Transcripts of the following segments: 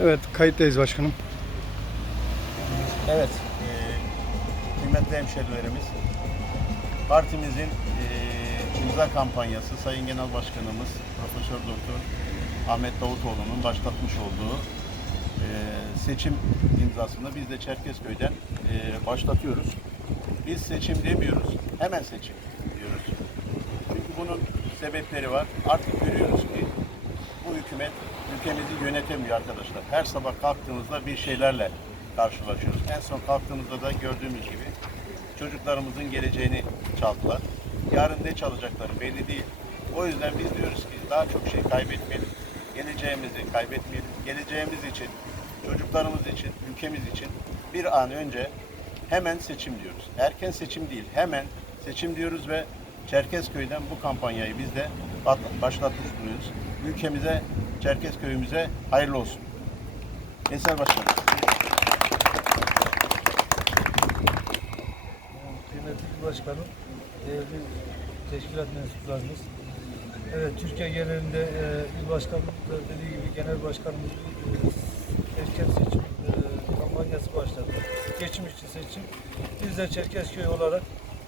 Evet, kayıttayız başkanım. Evet, e, kıymetli hemşerilerimiz, partimizin e, imza kampanyası Sayın Genel Başkanımız Profesör Doktor Ahmet Davutoğlu'nun başlatmış olduğu e, seçim imzasını biz de Çerkezköy'den e, başlatıyoruz. Biz seçim demiyoruz, hemen seçim diyoruz. Çünkü bunun sebepleri var. Artık görüyoruz ki bu hükümet ülkemizi yönetemiyor arkadaşlar. Her sabah kalktığımızda bir şeylerle karşılaşıyoruz. En son kalktığımızda da gördüğümüz gibi çocuklarımızın geleceğini çaldılar. Yarın ne çalacakları belli değil. O yüzden biz diyoruz ki daha çok şey kaybetmeyelim. Geleceğimizi kaybetmeyelim. Geleceğimiz için, çocuklarımız için, ülkemiz için bir an önce hemen seçim diyoruz. Erken seçim değil, hemen seçim diyoruz ve Çerkezköy'den bu kampanyayı biz de başlatmış bulunuyoruz. Ülkemize, Çerkezköy'ümüze hayırlı olsun. Eser Başkanım. Kıymetli Başkanım, değerli teşkilat mensuplarımız. Evet, Türkiye genelinde e, il başkanımız dediği gibi genel başkanımız e, erken seçim e, kampanyası başladı. Geçim için seçim. Biz de Çerkezköy olarak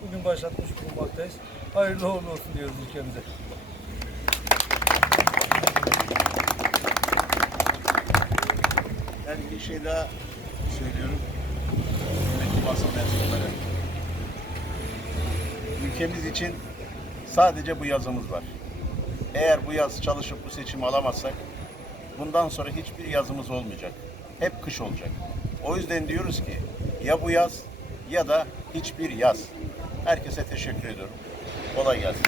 bugün başlatmış bulunmaktayız. Hayırlı uğurlu olsun diyoruz ülkemize. Ben bir şey daha söylüyorum. Kıymetli basın mensupları. Ülkemiz için sadece bu yazımız var. Eğer bu yaz çalışıp bu seçimi alamazsak bundan sonra hiçbir yazımız olmayacak. Hep kış olacak. O yüzden diyoruz ki ya bu yaz ya da hiçbir yaz. Herkese teşekkür ediyorum. Kolay gelsin.